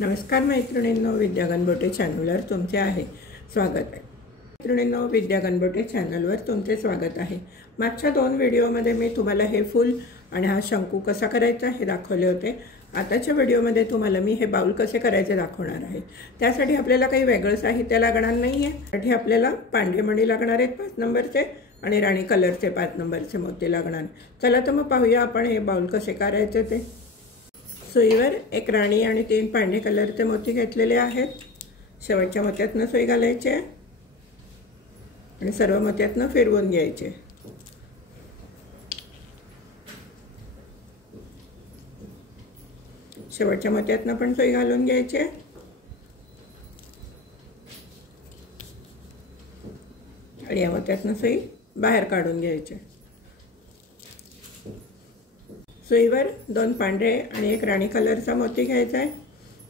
नमस्कार मैत्रिणींनो, विद्या गणबोटे चॅनलवर तुमचे आहे स्वागत आहे। मैत्रिणींनो, विद्या गणबोटे चॅनलवर तुमचे स्वागत आहे। मागच्या 2 व्हिडिओमध्ये मी तुम्हाला हे फूल आणि हा शंकू कसा करायचा हे दाखवले होते। आताच्या व्हिडिओमध्ये तुम्हाला मी हे बाउल कसे करायचे दाखवणार आहे। त्यासाठी आपल्याला काही वेगळं साहित्य लागणार नाहीये। त्यासाठी आपल्याला पांढरे मणी लागणार आहेत 5 नंबरचे आणि राणी कलरचे 5 नंबरचे मोती लागणार। चला तर मग पाहूया आपण हे बाउल कसे करायचे ते। सुईवर एक राणी आणि 3 पांढरे कलरचे मोती घेतलेले आहेत। शेवटच्या मोत्यातनं सुई घालायची आणि सर्व मोत्यातनं फिरवून घ्यायचे। शेवटच्या मोत्यातनं पण सुई घालून घ्यायची आणि या मोत्यातनं सुई बाहेर काढून घ्यायची। सुईवर 2 पांढरे आणि 1 राणी कलरचा मोती घ्यायचा आहे।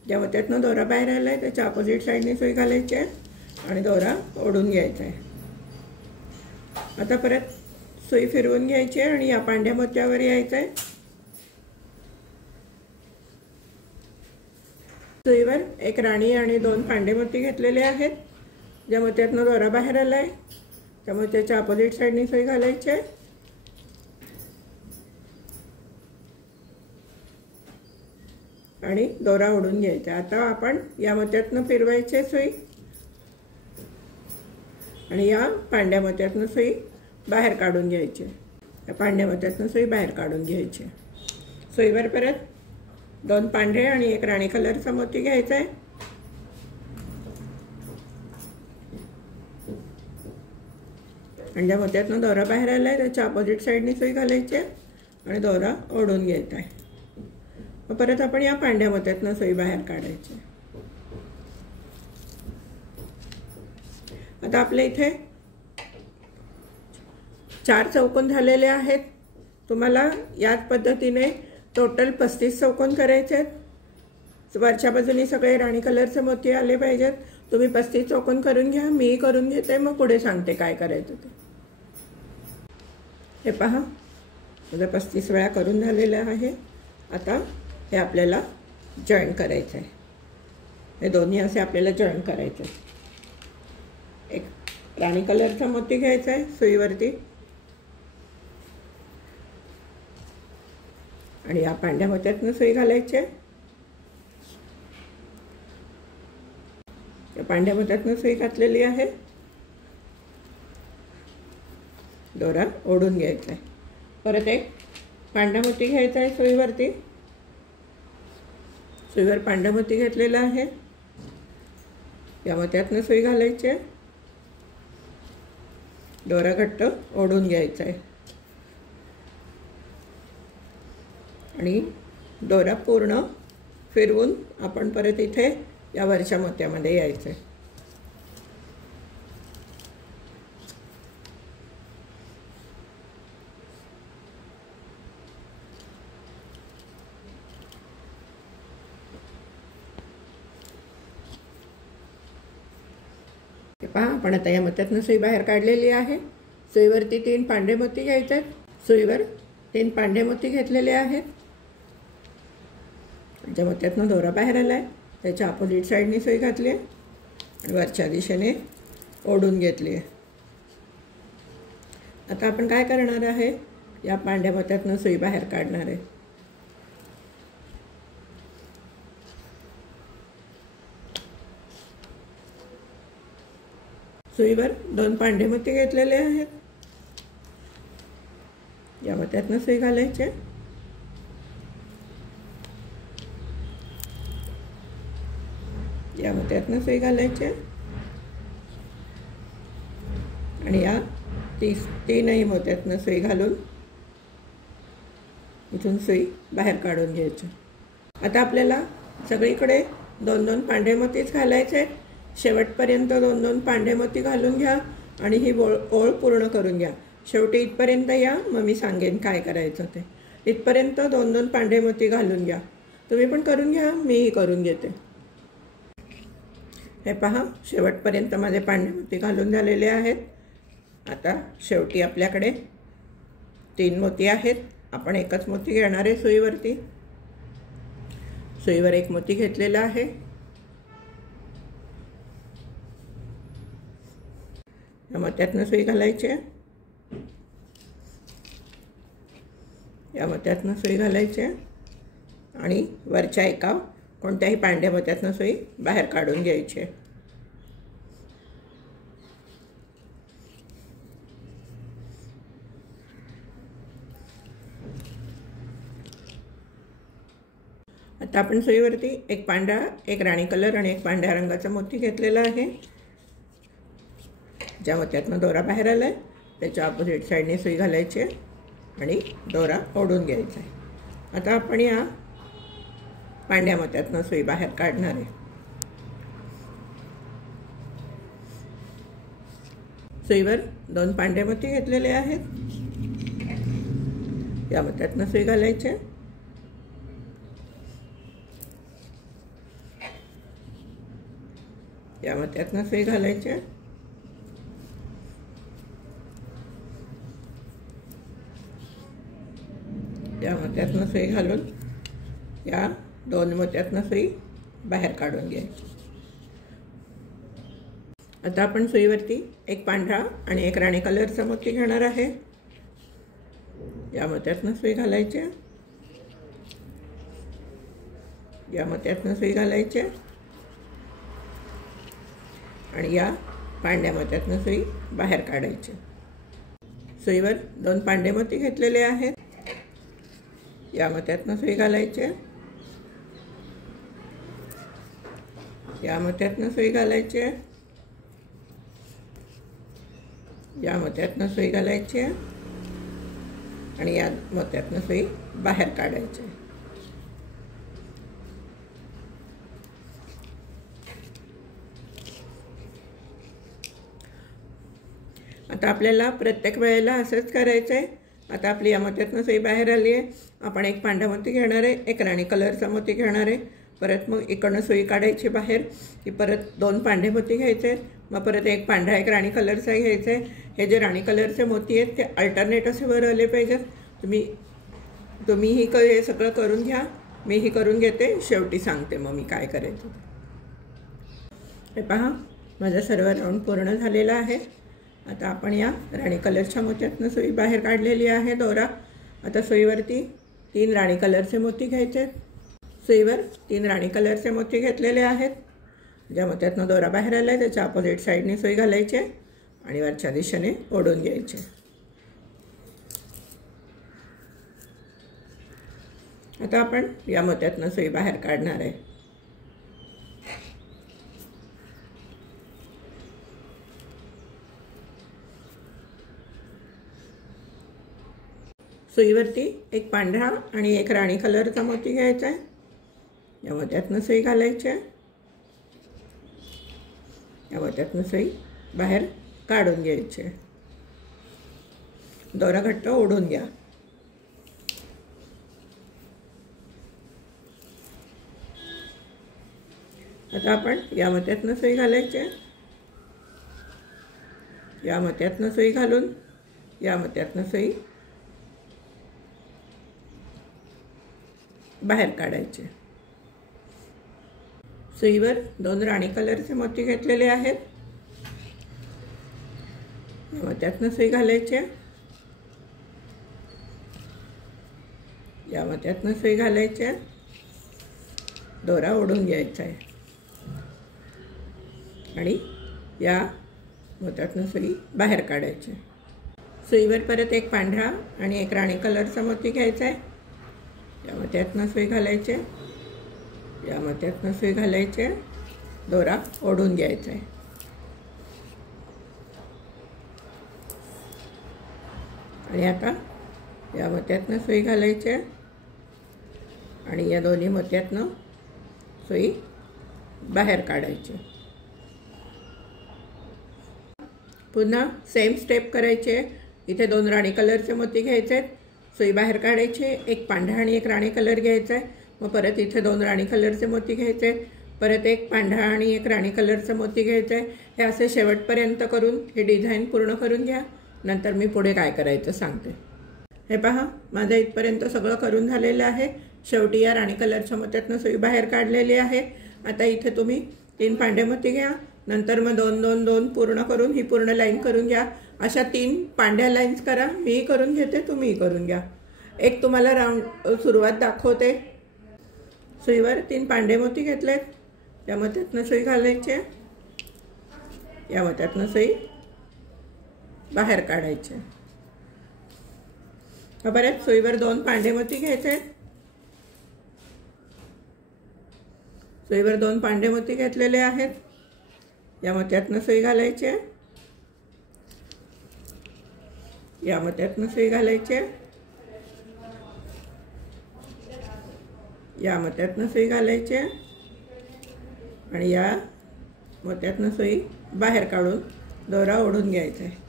ज्या मोत्यातनं दोरा बाहेर आलाय त्याच्या अपोजिट साइडने सुई घालायची आणि दोरा ओढून घ्यायचा आहे। आता परत सुई फिरवून घ्यायची आणि या पांढऱ्या मोत्यावर यायचं आहे। सुईवर 1 राणी आणि 2 पांढरे मोती घेतलेले आहेत। ज्या मोत्यातनं दोरा बाहेर आलाय त्या मोत्याच्या अपोजिट साइडने सुई घालायची आहे आणि दोरा ओढून घ्यायचा। आता आपण या मोत्यातनं फिरवायचे सुई आणि या पांढऱ्या मोत्यातनं सुई बाहेर काढून घ्यायची। या पांढऱ्या मोत्यातनं सुई बाहेर काढून घ्यायची। सुईवर परत 2 पांढरे आणि 1 राणी कलरचा मोती घ्यायचा आहे आणि ज्या मोत्यातनं दोरा बाहेर आलाय त्याच्या अपोजिट साइडने सुई घालायची आणि दोरा ओढून घ्यायचा आहे। परत आपण या पांढऱ्या मोत्यातनं सुई बाहेर काढायची। आता आपल्या इथे 4 चौकोन झालेले आहेत। तुम्हाला याच पद्धतीने टोटल 35 चौकोन करायचे आहेत। वरच्या बाजूने सगळे राणी कलरचे मोती आले पाहिजेत। तुम्ही 35 चौकोन करून घ्या, मी करून घेते, मग पुढे सांगते काय करायचं ते। हे पहा, माझं 35 वेळा करून झालेलं आहे। आता हे आपल्याला जॉईन करायचं आहे। हे दोन्ही असे आपल्याला जॉईन करायचे। एक राणी कलरचा मोती घ्यायचा आहे सुईवरती आणि या पांढऱ्या मोत्यातनं सुई घालायची। या पांढऱ्या मोत्यातनं सुई घातलेली आहे। दोरा ओढून घ्यायचा आहे। परत एक पांढरा मोती घ्यायचा आहे सुईवरती। सुईवर पांढरा मोती घेतलेला आहे। या मोत्यातनं सुई घालायची। दोरा घट्ट ओढून घ्यायचा आहे आणि दोरा पूर्ण फिरवून आपण परत इथे या वरच्या मोत्यामध्ये यायचं आहे। पहा, आपण आता या मोत्यातनं सुई बाहेर काढलेली आहे। सुईवरती 3 पांढरे मोती घ्यायचे आहेत। सुईवर 3 पांढरे मोती घेतलेले आहेत। ज्या मोत्यातनं दोरा बाहेर आलाय त्याच्या अपोजिट साइडने सुई घातली आणि वरच्या दिशेने ओढून घेतली। आता आपण काय करणार आहे, या पांढऱ्या मोत्यातनं सुई बाहेर काढणार आहे। सुईवर 2 पांढरे मोती घेतलेले आहेत। या मोत्यातनं सुई घालायची या मोत्यातनं सुई घालायची आणि या 3ही मोत्यातनं सुई घालून इथून सुई बाहेर काढून घ्यायची। आता आपल्याला सगळीकडे 2-2 पांढरे मोतीच घालायचे। शेवटपर्यंत 2-2 पांढरे मोती घालून घ्या आणि ही ओळ पूर्ण करून घ्या। शेवटी इथपर्यंत या, मग मी सांगेन काय करायचं ते। इथपर्यंत 2-2 पांढरे मोती घालून घ्या। तुम्ही पण करून घ्या, मीही करून घेते। हे पहा, शेवटपर्यंत माझे पांढरे मोती घालून झालेले आहेत। आता शेवटी आपल्याकडे 3 मोती आहेत। आपण एकच मोती घेणार आहे सुईवरती। सुईवर एक मोती घेतलेला आहे। या मोत्यातनं सुई घालायची आहे। या मोत्यातनं सुई घालायची आहे आणि वरच्या एका कोणत्याही पांढऱ्या मोत्यातनं सुई बाहेर काढून घ्यायची आहे। आता आपण सुईवरती एक पांढरा, एक राणी कलर आणि एक पांढऱ्या रंगाचा मोती घेतलेला आहे। ज्या मोत्यातनं दोरा बाहेर आलाय त्याच्या ऑपोजिट साईडने सुई घालायची आहे आणि दोरा ओढून घ्यायचा आहे। आता आपण या पांढऱ्या मोत्यातनं सुई बाहेर काढणार आहे। सुईवर 2 पांढरे मोती घेतलेले आहेत। या मोत्यातनं सुई घालायची आहे। या मोत्यातनं सुई घालायची आहे। या मोत्यातनं सुई घालून या 2 मोत्यातनं सुई बाहेर काढून घ्यायची। आता आपण सुईवरती एक पांढरा आणि एक राणी कलरचा मोती घेणार आहे। या मोत्यातनं सुई घालायची आहे। या मोत्यातनं सुई घालायची आहे आणि या पांढऱ्या मोत्यातनं सुई बाहेर काढायची। सुईवर 2 पांढरे मोती घेतलेले आहेत। या मोत्यातनं सुई घालायची आहे। या मोत्यातनं सुई घालायची आहे। या मोत्यातनं सुई घालायची आहे आणि या मोत्यातनं सुई बाहेर काढायची। आता आपल्याला प्रत्येक वेळेला असंच करायचं आहे। आता आपली या मोत्यातनं सुई बाहेर आली आहे। आपण एक पांढरा मोती घेणार आहे, एक राणी कलरचा मोती घेणार आहे। परत मग इकडनं सुई काढायची बाहेर की परत 2 पांढरे मोती घ्यायचे आहेत। मग परत एक पांढरा, एक राणी कलरचा घ्यायचा आहे। हे जे राणी कलरचे मोती आहेत ते अल्टरनेट असे वर आले पाहिजेत। तुम्ही हे सगळं करून घ्या, मी ही करून घेते, शेवटी सांगते मग मी काय करायचं। हे पहा, माझा सर्व राऊंड पूर्ण झालेला आहे। आता आपण या राणी कलरच्या मोत्यातनं सुई बाहेर काढलेली आहे दोरा। आता सुईवरती 3 राणी कलरचे मोती घ्यायचे। सुईवर 3 राणी कलरचे मोती घेतलेले आहेत। ज्या मोत्यातनं दोरा बाहेर आला आहे त्याच्या ऑपोजिट साईडने सुई घालायची आणि वरच्या दिशेने ओढून घ्यायचे। आता आपण या मोत्यातनं सुई बाहेर काढणार आहे। सुईवरती एक पांढरा आणि एक राणी कलरचा मोती घ्यायचा आहे। या मोत्यातनं सुई घालायची आहे। या मोत्यातनं सुई बाहेर काढून घ्यायची आहे। दोरा घट्ट ओढून घ्या। आता आपण या मोत्यातनं सुई घालायची आहे। या मोत्यातनं सुई घालून या मोत्यातनं सुई बाहेर काढायचे। सुईवर 2 राणी कलरचे मोती घेतलेले आहेत। या मोत्यातनं सुई घालायचे। या मोत्यातनं सुई घालायचे। दोरा ओढून घ्यायचा आहे आणि या मोत्यातनं सुई बाहेर काढायची। सुईवर परत एक पांढरा आणि एक राणी कलरचा मोती घ्यायचा आहे। या मोत्यातनं सुई घालायचे। या मोत्यातनं सुई घालायचे। दोरा ओढून घ्यायचा आहे आणि आता या मोत्यातनं सुई घालायचे आणि या दोन्ही मोत्यातनं सुई बाहेर काढायची। पुन्हा सेम स्टेप करायची आहे। इथे 2 राणी कलरचे मोती घ्यायचे आहेत। सुई बाहेर काढायची। एक पांढरा आणि एक राणी कलर घ्यायचा आहे। मग परत इथे 2 राणी कलरचे मोती घ्यायचे। परत एक पांढरा आणि एक राणी कलरचा मोती घ्यायचा आहे। हे असे शेवटपर्यंत करून हे डिझाइन पूर्ण करून घ्या। नंतर मी पुढे काय करायचं सांगते। हे पहा, माझं इथपर्यंत सगळं करून झालेलं आहे। शेवटी या राणी कलरच्या मोत्यातनं सुई बाहेर काढलेली आहे। आता इथे तुम्ही 3 पांढे मोती घ्या, नंतर मग 2 2 2 पूर्ण करून ही पूर्ण लाईन करून घ्या। अशा 3 पांढ्या लाईन्स करा, मी करून घेते, तुम्ही करून घ्या। एक तुम्हाला राऊंड सुरुवात दाखवते। सुईवर 3 पांढे मोती घेतलेत, या मोत्यातनं सुई घालायची, या मोत्यातनं सुई बाहेर काढायची। परत सुईवर 2 पांढे मोती घ्यायचे, सुईवर 2 पांढे मोती घेतलेले आहेत, या मोत्यातनं सुई घालायची, या मोत्यातनं सुई घालायची, या मोत्यातनं सुई घालायची आणि या मोत्यातनं सुई बाहेर काढून दोरा ओढून घ्यायचा आहे।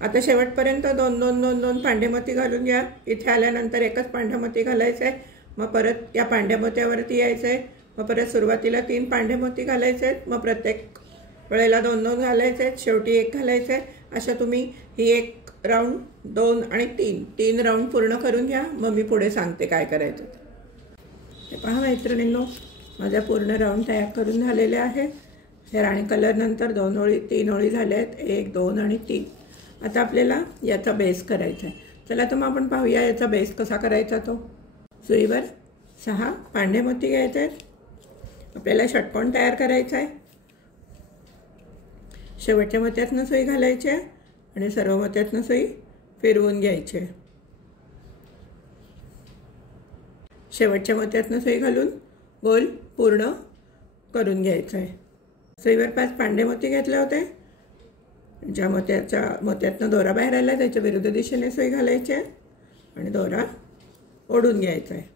आता शेवटपर्यंत 2 2 2 2 पांढे मोती घालून घ्या। इथे आल्यानंतर एकच पांढा मोती घालायचा आहे, मग परत या पांढ्या मोत्यावरती यायचं आहे, मग परत सुरुवातीला 3 पांढे मोती घालायचे आहेत, मग प्रत्येक वेळेला 2 2 घालायचे आहेत, शेवटी 1 घालायचं आहे। अशा तुम्ही ही 1 राऊंड 2 आणि 3 राऊंड पूर्ण करून घ्या, मग मी पुढे सांगते काय करायचं ते। हे पहा मैत्रिणींनो, माझा पूर्ण राऊंड तयार करून झालेले आहे। हे राणी कलर नंतर 2 ओळी 3 ओळी झाल्या आहेत, 1 2 आणि 3। आता आपल्याला याचा बेस करायचा आहे। चला तर मग आपण पाहूया याचा बेस कसा करायचा तो। सुईवर 6 पांढे मोती घ्यायचे आहेत, आपल्याला षटकोन तयार करायचा आहे। शेवटच्या मोत्यातनं सुई घालायची आणि सर्व मोत्यातनं सुई फिरवून घ्यायची। शेवटच्या मोत्यातनं सुई घालून गोल पूर्ण करून घ्यायचं आहे। सुईवर 5 पांढे मोती घेतले होते, ज्या मोत्यातनं दोरा बाहेर आला त्याच्या विरुद्ध दिशेने सुई घालायची आणि दोरा ओढून घ्यायचा आहे।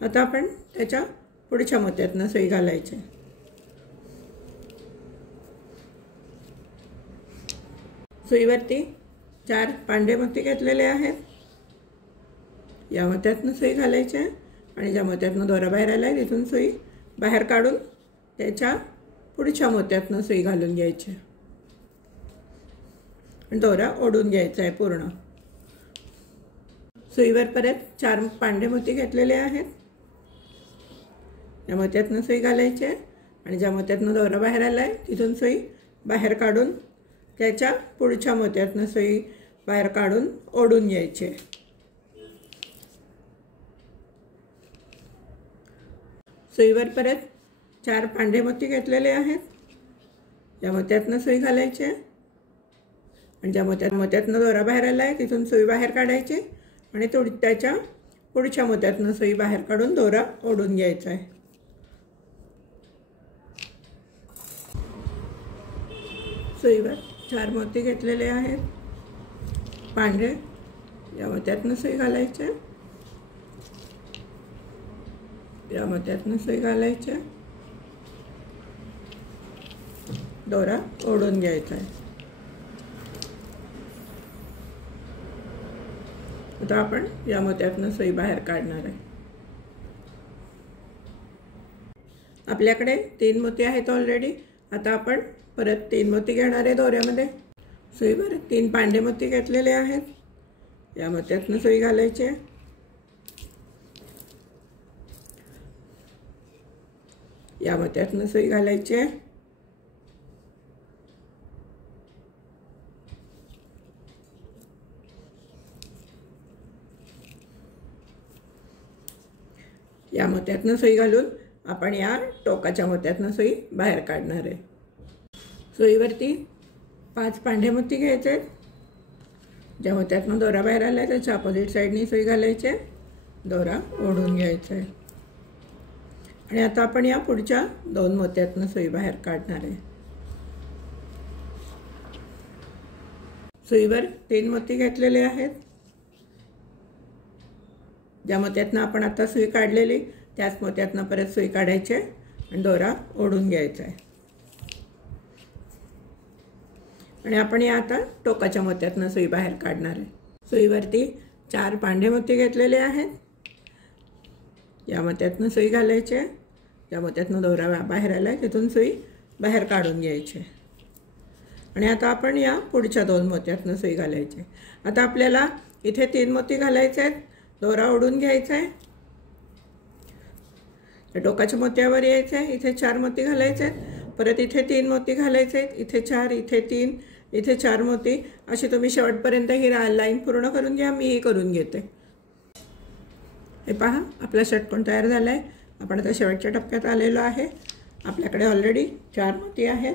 आता आपण त्याच्या पुढच्या मोत्यातनं सुई घालायची। सुईवरती 4 पांढे मोती घेतलेले आहेत, या मोत्यातनं सुई घालायची आणि ज्या मोत्यातनं दोरा बाहेर आला आहे तिथून सुई बाहेर काढून त्याच्या पुढच्या मोत्यातनं सुई घालून घ्यायची आणि दोरा ओढून घ्यायचा आहे पूर्ण। सुईवर परत 4 पांढे मोती घेतलेले आहेत, या मोत्यातनं सुई घालायची आणि ज्या मोत्यातनं दोरा बाहेर आला आहे तिथून सुई बाहेर काढून त्याच्या पुढच्या मोत्यातनं सुई बाहेर काढून ओढून घ्यायची। सुईवर परत 4 पांढे मोती घेतलेले आहेत, या मोत्यातनं सुई घालायची आणि ज्या मोत्यातनं दोरा बाहेर आला आहे तिथून सुई बाहेर काढायची आणि त्याच्या पुढच्या मोत्यातनं सुई बाहेर काढून दोरा ओढून घ्यायचा आहे। सुईवर 4 मोती घेतलेले आहेत पांढरे, या मोत्यातनं सुई घालायचे, या मोत्यातनं सुई घालायचे, दोरा ओढून घ्यायचा आहे। आता आपण या मोत्यातनं सुई बाहेर काढणार आहे। आपल्याकडे 3 मोती आहेत ऑलरेडी। आता आपण परत 3 मोती घेणार आहे दोऱ्यामध्ये। सुईवर 3 पांढे मोती घेतलेले आहेत, या मोत्यातनं सुई घालायची, या मोत्यातनं सुई घालायची, या मोत्यातनं सुई घालून आपण या टोकाच्या मोत्यातनं सुई बाहेर काढणार आहे। सुईवरती 5 पांढे मोती घ्यायचे, ज्या मोत्यातनं दोरा बाहेर आला आहे त्याच्या अपोजिट साईडनी सुई घालायची, दोरा ओढून घ्यायचा आहे आणि आता आपण या पुढच्या 2 मोत्यातनं सुई बाहेर काढणार आहे। सुईवर 3 मोती घेतलेले आहेत, ज्या मोत्यातनं आपण आता सुई काढलेली त्याच मोत्यातनं परत सुई काढायची आणि दोरा ओढून घ्यायचा आहे आणि आपण या आता टोकाच्या मोत्यातनं सुई बाहेर काढणार आहे। सुईवरती 4 पांढे मोती घेतलेले आहेत, या मोत्यातनं सुई घालायची, या मोत्यातनं दोरा बाहेर आला आहे तिथून सुई बाहेर काढून घ्यायची आणि आता आपण या पुढच्या 2 मोत्यातनं सुई घालायची। आता आपल्याला इथे 3 मोती घालायचे आहेत। दोरा ओढून घ्यायचा आहे, टोकाच्या मोत्यावर यायचं आहे, इथे 4 मोती घालायचे आहेत, परत इथे 3 मोती घालायचे आहेत, इथे 4, इथे 3, इथे 4 मोती, अशी तुम्ही शेवटपर्यंत ही लाईन पूर्ण करून घ्या। मी ही करून घेते। हे पहा आपला षटकोन तयार झाला आहे। आपण आता शेवटच्या टप्प्यात आलेलो आहे। आपल्याकडे ऑलरेडी 4 मोती आहेत,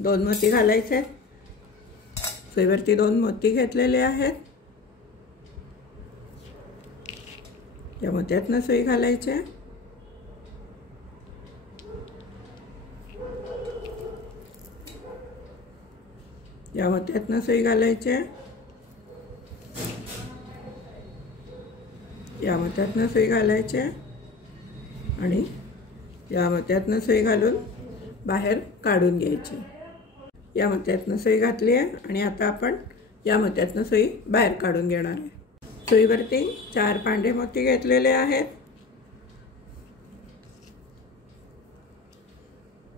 2 मोती घालायचे आहेत, सुईवरती 2 मोती घेतलेले आहेत, या मोत्यातनं सुई घालायची आहे, या मोत्यातनं सुई घालायची आहे, या मोत्यातनं सुई घालायची आहे आणि या मोत्यातनं सुई घालून बाहेर काढून घ्यायची। या मोत्यातनं सुई घातली आहे आणि आता आपण या मोत्यातनं सुई बाहेर काढून घेणार आहे। सुईवरती 4 पांढरे मोती घेतलेले आहेत,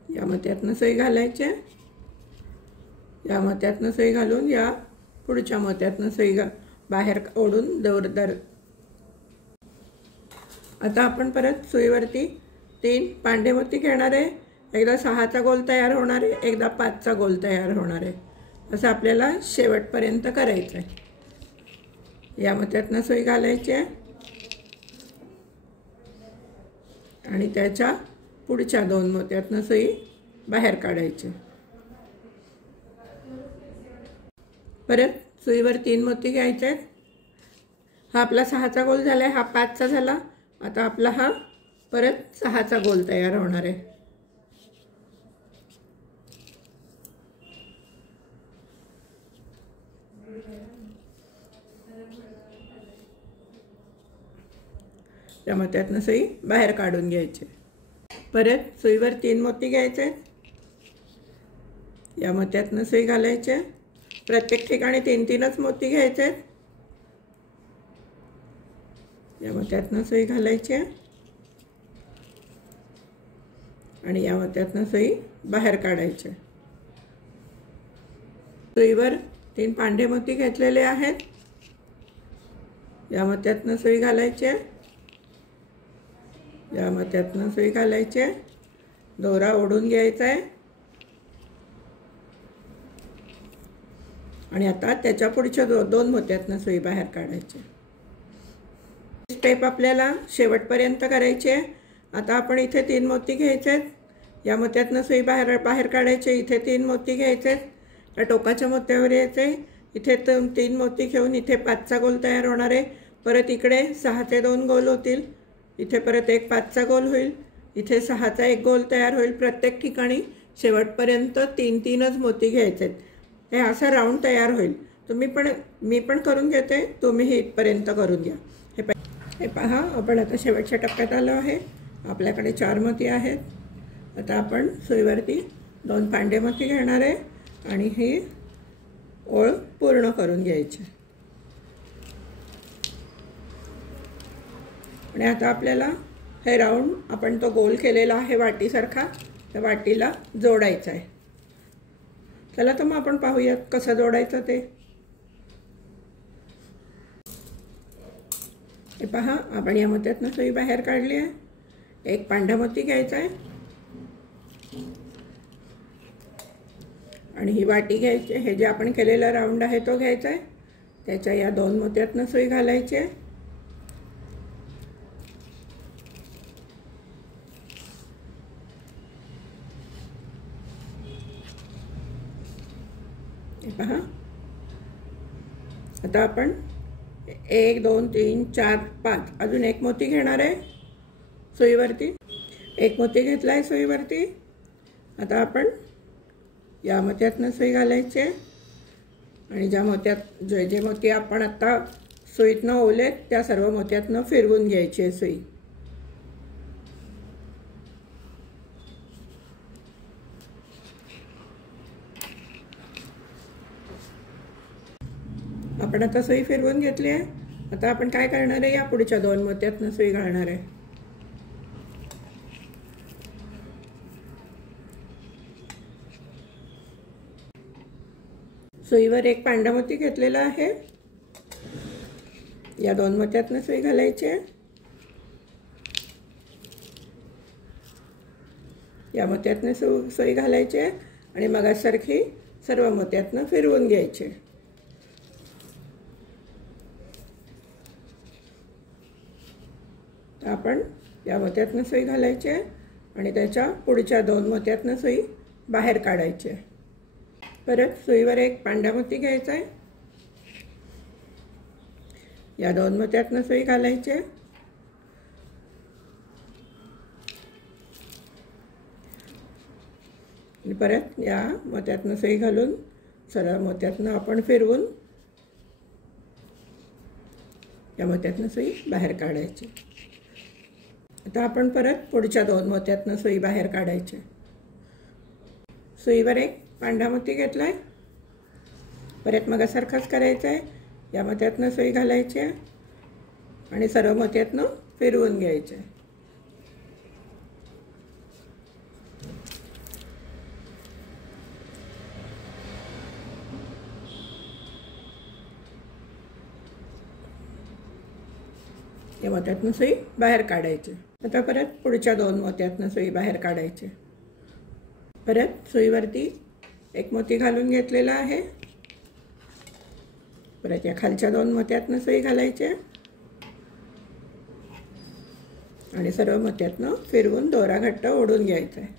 या मोत्यातनं सुई घालायची आहे, या मोत्यातनं सुई घालून या पुढच्या मोत्यातनं सुई बाहेर ओढून दर। आता आपण परत सुईवरती 3 पांढरे मोती घेणार आहे। एकदा 6चा गोल तयार होणार आहे, एकदा 5चा गोल तयार होणार आहे, असं आपल्याला शेवटपर्यंत करायचं आहे। या मोत्यातनं सुई घालायची आहे आणि त्याच्या पुढच्या 2 मोत्यातनं सुई बाहेर काढायची। परत सुईवर 3 मोती घ्यायचे आहेत। हा आपला 6चा गोल झाला आहे, हा 5चा झाला। आता आपला हा परत 6चा गोल तयार होणार आहे। त्या मोत्यातनं सुई बाहेर काढून घ्यायची। परत सुईवर 3 मोती घ्यायचे, या मोत्यातनं सुई घालायची, प्रत्येक ठिकाणी 3-3च मोती घ्यायचे, या मोत्यातनं सुई घालायची आणि या मोत्यातनं सुई बाहेर काढायची। सुईवर 3 पांढरे मोती घेतलेले आहेत, या मोत्यातनं सुई घालायची, या मोत्यातनं सुई घालायची, दोरा ओढून घ्यायचा आहे आणि आता त्याच्या पुढच्या 2 मोत्यातनं सुई बाहेर काढायची। स्टेप आपल्याला शेवटपर्यंत करायची आहे। आता आपण इथे 3 मोती घ्यायचे, या मोत्यातनं सुई बाहेर काढायचे, इथे 3 मोती घ्यायचे, या टोकाच्या मोत्यावर यायचे, इथे 3 मोती घेऊन इथे 5चा गोल तयार होणार आहे, परत इकडे 6चे 2 गोल होतील, इथे परत एक 5चा गोल होईल, इथे 6चा 1 गोल तयार होईल। प्रत्येक ठिकाणी शेवटपर्यंत 3-3च मोती घ्यायचे, हे असा राऊंड तयार होईल। मी पण करून घेते, तुम्ही इथपर्यंत करून घ्या। हे पहा आपण आता शेवटच्या टप्प्यात आलो आहे। आपल्याकडे 4 मोती आहेत। आता आपण सुईवरती 2 पांढरे मोती घेणार आहे आणि ही ओळ पूर्ण करून घ्यायची आणि आता आपल्याला हे राऊंड आपण तो गोल केलेला आहे वाटीसारखा, त्या वाटीला जोडायचा आहे। चला तर मग आपण पाहूयात कसं जोडायचं ते। हे पहा आपण या मोत्यातनं सुई बाहेर काढली आहे, एक पांढरा मोती घ्यायचा आहे आणि ही वाटी घ्यायची, हे जे आपण केलेला राऊंड आहे तो घ्यायचा आहे, त्याच्या या 2 मोत्यातनं सुई घालायची आहे, हे पहा। आता आपण 1 2 3 4 5 अजून एक मोती घेणार आहे सुईवरती, एक मोती घेतला आहे सुईवरती। आता आपण या मोत्यातनं सुई घालायची आणि ज्या मोत्यात जे मोती आपण आता सुईतनं ओवलेत त्या सर्व मोत्यातनं फिरवून घ्यायची आहे सुई। आपण आता सुई फिरवून घेतली आहे। आता आपण काय करणार आहे, या पुढच्या 2 मोत्यातनं सुई घालणार आहे। सुईवर एक पांढरा मोती घेतलेला आहे, या 2 मोत्यातनं सुई घालायची आहे, या मोत्यातनं सुई घालायची आहे आणि मगासारखी सर्व मोत्यातनं फिरवून घ्यायचे। तर आपण या मोत्यातनं सुई घालायची आहे आणि त्याच्या पुढच्या 2 मोत्यातनं सुई बाहेर काढायची आहे। परत सुईवर एक पांढरा मोती घ्यायचा आहे, या 2 मोत्यातनं सुई घालायची आहे आणि परत या मोत्यातनं सुई घालून सरळ मोत्यातनं आपण फिरवून या मोत्यातनं सुई बाहेर काढायची। आता आपण परत पुढच्या 2 मोत्यातनं सुई बाहेर काढायची। सुईवर एक पांढरा मोती घेतलाय, परत मगासारखंच करायचं आहे, या मोत्यातनं सुई घालायची आहे आणि सर्व मोत्यातनं फिरवून घ्यायचे। या मोत्यातनं सुई बाहेर काढायची। आता परत पुढच्या 2 मोत्यातनं सुई बाहेर काढायची। परत सुईवरती एक मोती घालून घेतलेला आहे, परत या खालच्या 2 मोत्यातनं सुई घालायची आणि सर्व मोत्यातनं फिरवून दोरा घट्ट ओढून घ्यायचा आहे।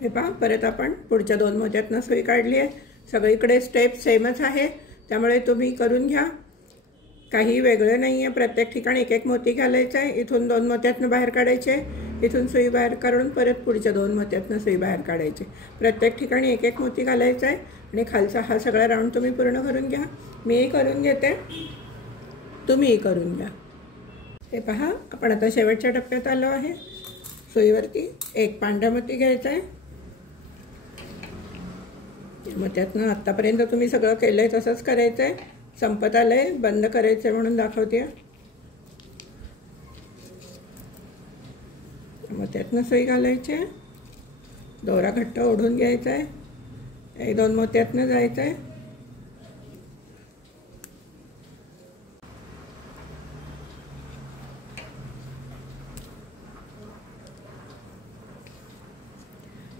हे पहा, परत आपण पुढच्या 2 मोत्यातनं सुई काढली आहे। सगळीकडे स्टेप सेमच आहे, त्यामुळे तुम्ही करून घ्या, काही वेगळं नाही आहे। प्रत्येक ठिकाणी एक एक मोती घालायचा आहे, इथून 2 मोत्यातनं बाहेर काढायचे, इथून सुई बाहेर काढून परत पुढच्या 2 मोत्यातनं सुई बाहेर काढायची। प्रत्येक ठिकाणी एक एक मोती घालायचा आहे आणि खालचा हा सगळा राऊंड तुम्ही पूर्ण करून घ्या। मीही करून घेते, तुम्हीही करून घ्या। हे पहा, आपण आता शेवटच्या टप्प्यात आलो आहे। सुईवरती एक पांढरा मोती घ्यायचा आहे, मोत्यातनं आत्तापर्यंत तुम्ही सगळं केलं आहे तसंच करायचं आहे। संपत आलंय, बंद करायचं म्हणून दाखवते। मोत्यातनं सुई घालायची आहे, दोरा घट्ट ओढून घ्यायचा आहे, 1-2 मोत्यातनं जायचं आहे,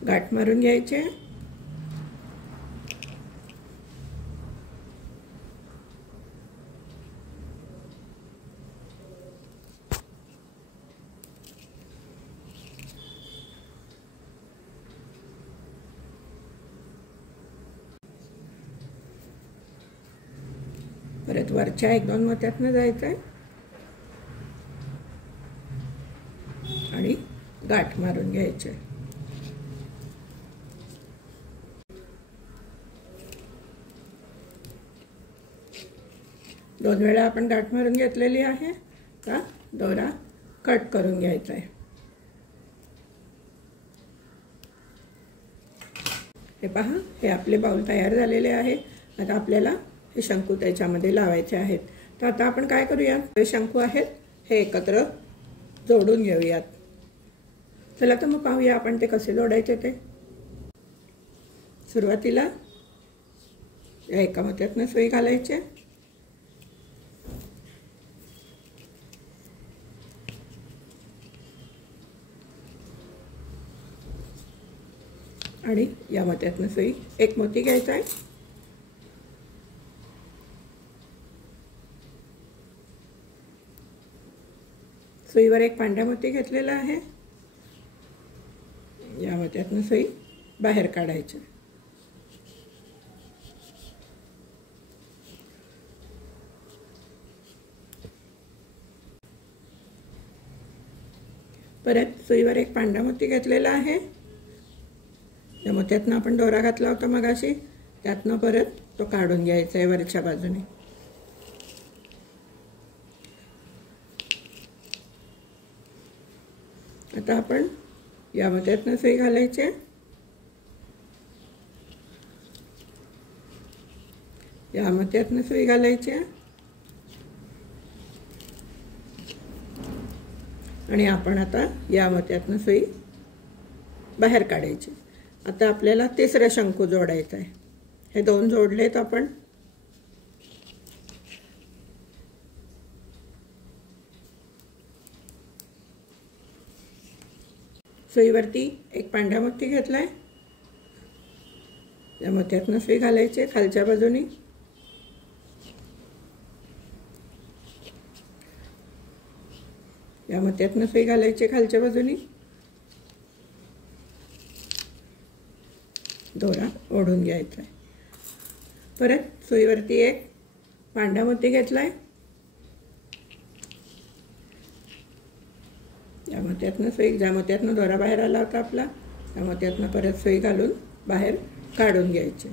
गाठ मारून घ्यायचे, परत वरच्या 1-2 मोत्यातनं जायचं आहे आणि गाठ मारून घ्यायचे। दोन वेळा आपण गाठ मारून घेतलेली आहे, का दोरा कट करून घ्यायचा आहे। हे पहा, हे आपले बाउल तयार झालेले आहे। आता आपल्याला हे शंकू त्याच्यामध्ये लावायचे आहेत। तर आता आपण काय करूया, हे शंकू आहेत हे एकत्र जोडून घेऊयात। चला तर मग पाहूया आपण ते कसे जोडायचे ते। सुरुवातीला या एका मोत्यातनं सुई घालायची आणि या मोत्यातनं सुई एक मोती घ्यायचा आहे, सुईवर एक पांढरा मोती घेतलेला आहे, या मोत्यातनं सुई बाहेर काढायची। परत सुईवर एक पांढरा मोती घेतलेला आहे, या मोत्यातनं आपण दोरा घातला होता मगाशी, त्यातनं परत तो काढून घ्यायचा आहे वरच्या बाजूने। आता आपण या मोत्यातनं सुई घालायची, या मोत्यातनं सुई घालायची आणि आपण आता या मोत्यातनं सुई बाहेर काढायची। आता आपल्याला तिसरा शंकू जोडायचा आहे। हे दोन जोडलेत आपण। सुईवरती एक पांढरा मोती घेतलाय, या मोत्यातनं सुई घालायची खालच्या बाजूनी। या मोत्यातनं सुई घालायची खालच्या बाजूनी। दोरा ओढून घ्यायचा आहे। परत सुईवरती एक पांढरा मोती घेतलाय, या मोत्यातनं सुई, ज्या मोत्यातनं दोरा बाहेर आला होता आपला, त्या मोत्यातनं परत सुई घालून बाहेर काढून घ्यायचे।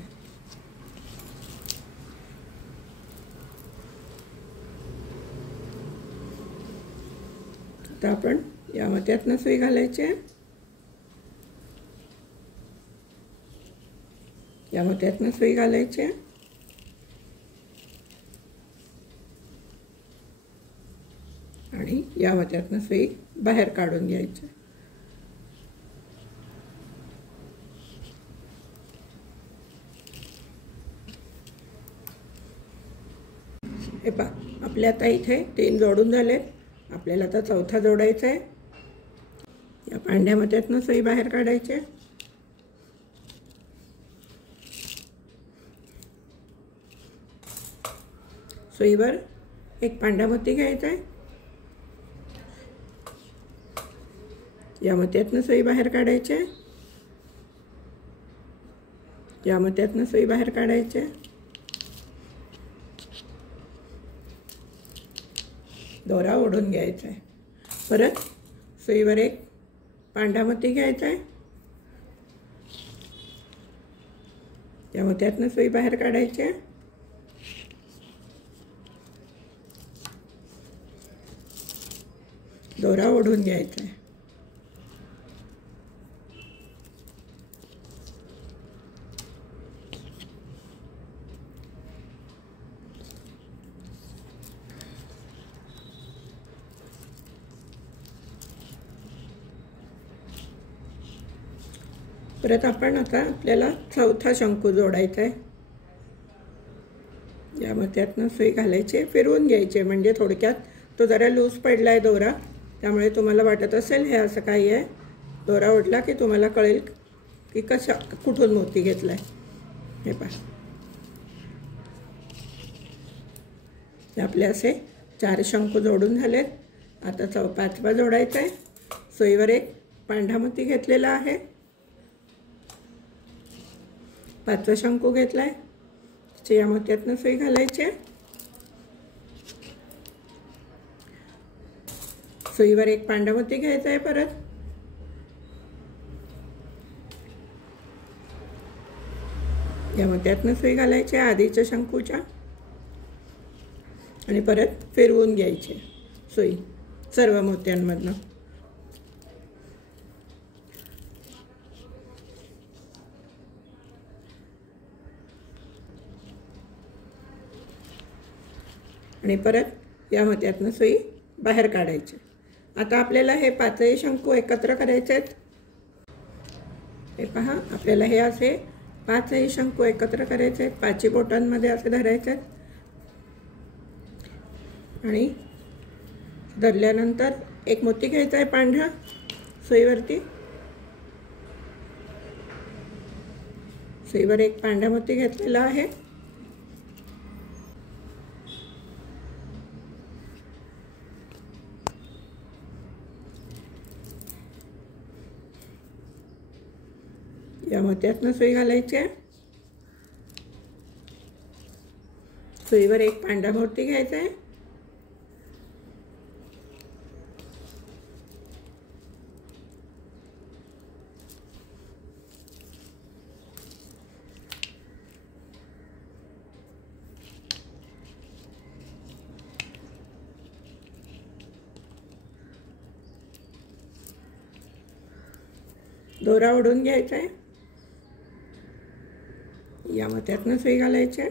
आता आपण या मोत्यातनं सुई घालायची, या मोत्यातनं सुई घालायची आणि या मोत्यातनं सुई बाहेर काढून घ्यायची। हे पहा, आपले आता इथे 3 जोडून झाले। आपल्याला आता चौथा जोडायचा आहे। या पांढऱ्या मोत्यातनं सुई बाहेर काढायची, सुईवर एक पांढरा मोती घ्यायचा आहे, या मोत्यातनं सुई बाहेर काढायची, या मोत्यातनं सुई बाहेर काढायची, दोरा ओढून घ्यायचा आहे। परत सुईवर एक पांढरा मोती घ्यायचा आहे, या मोत्यातनं सुई बाहेर काढायची, दोरा ओढून घ्यायचा आहे। परत आपण आता आपल्याला चौथा शंकू जोडायचा आहे। या मोत्यातनं सुई घालायची, फिरवून घ्यायचे, म्हणजे थोडक्यात तो जरा लूज पडलाय दोरा, त्यामुळे तुम्हाला वाटत असेल हे असं काही आहे। दोरा ओढला की तुम्हाला कळेल की कुठून मोती घेतलाय। हे पहा, आपले असे 4 शंकू जोडून झालेत। आता पाचवा जोडायचा आहे। सुईवर एक पांढरा मोती घेतलेला आहे, पाचवा शंकू घेतलाय, या मोत्यातनं सुई घालायची, सुईवर एक पांढरा मोती घ्यायचा आहे, परत या मोत्यातनं सुई घालायची आधीच्या शंकूच्या आणि परत फिरवून घ्यायची सुई सर्व मोत्यांमधनं। आणि परत या मोत्यातनं सुई बाहेर काढायची। आता आपल्याला हे 5ही शंकू एकत्र करायचे आहेत। हे पहा, आपल्याला हे असे 5ही शंकू एकत्र करायचे आहेत, 5 बोटांमध्ये असे धरायचे आहेत आणि धरल्यानंतर एक मोती घ्यायचा आहे पांढरा सुईवरती, सुईवर एक पांढरा मोती घेतलेला आहे, या मोत्यातनं सुई घालायची, सुईवर एक पांढरा मोती घ्यायचा आहे, दोरा ओढून घ्यायचा आहे, या मोत्यातनं सुई घालायची,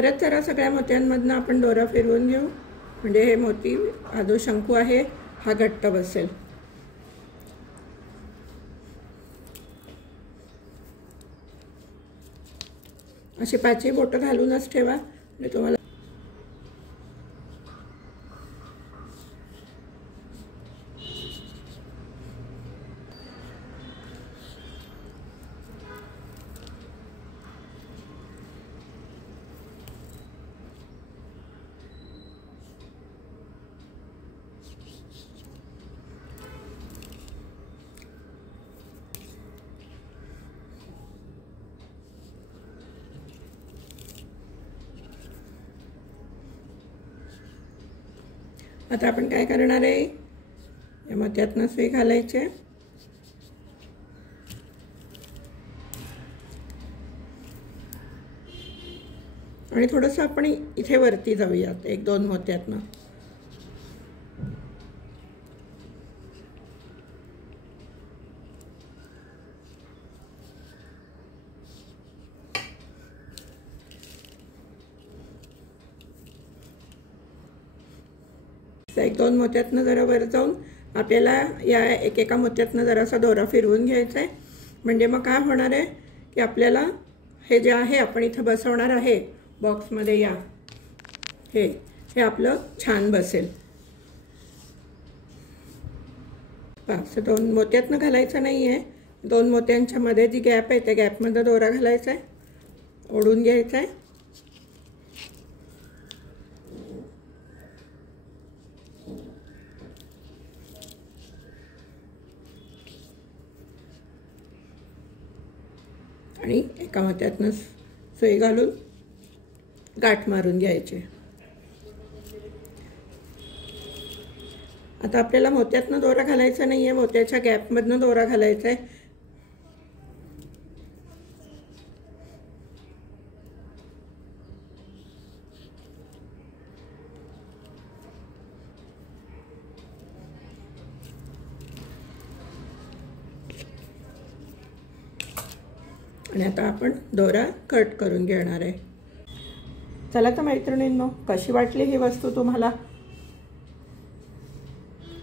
परत जरा सगळ्या मोत्यांमधनं आपण दोरा फिरवून घेऊ, म्हणजे हे मोती हा जो शंकू आहे हा घट्ट बसेल. अशी 5ही बोटं घालूनच ठेवा, म्हणजे तुम्हाला आता आपण काय करणार आहे, या मोत्यातनं सुई घालायचे आणि थोडंसं आपण इथे वरती जाऊयात 1-2 मोत्यातनं. एक 2 मोत्यातनं जरा वर जाऊन आपल्याला या एकेका मोत्यातनं जरासा दोरा फिरवून घ्यायचा आहे, म्हणजे मग काय होणार आहे की आपल्याला हे जे आहे आपण इथं बसवणार आहे बॉक्समध्ये, या हे आपलं छान बसेल. असं 2 मोत्यातनं घालायचं नाही आहे, 2 मोत्यांच्या मध्ये जी गॅप आहे त्या गॅपमध्ये दोरा घालायचा आहे, ओढून घ्यायचा आहे आणि एका मोत्यातनं सुई घालून गाठ मारून घ्यायचे. आता आपल्याला मोत्यातनं दोरा घालायचा नाही आहे, मोत्याच्या गॅपमधनं दोरा घालायचा आहे. आणि आता आपण दोरा कट करून घेणार आहे. चला तर मैत्रिणींनो, कशी वाटली ही वस्तू तुम्हाला?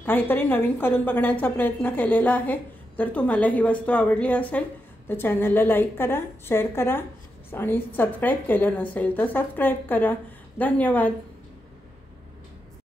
काहीतरी नवीन करून बघण्याचा प्रयत्न केलेला आहे. जर तुम्हाला ही वस्तू आवडली असेल तर चॅनलला लाईक करा, शेअर करा आणि सबस्क्राईब केलं नसेल तर सबस्क्राईब करा. धन्यवाद.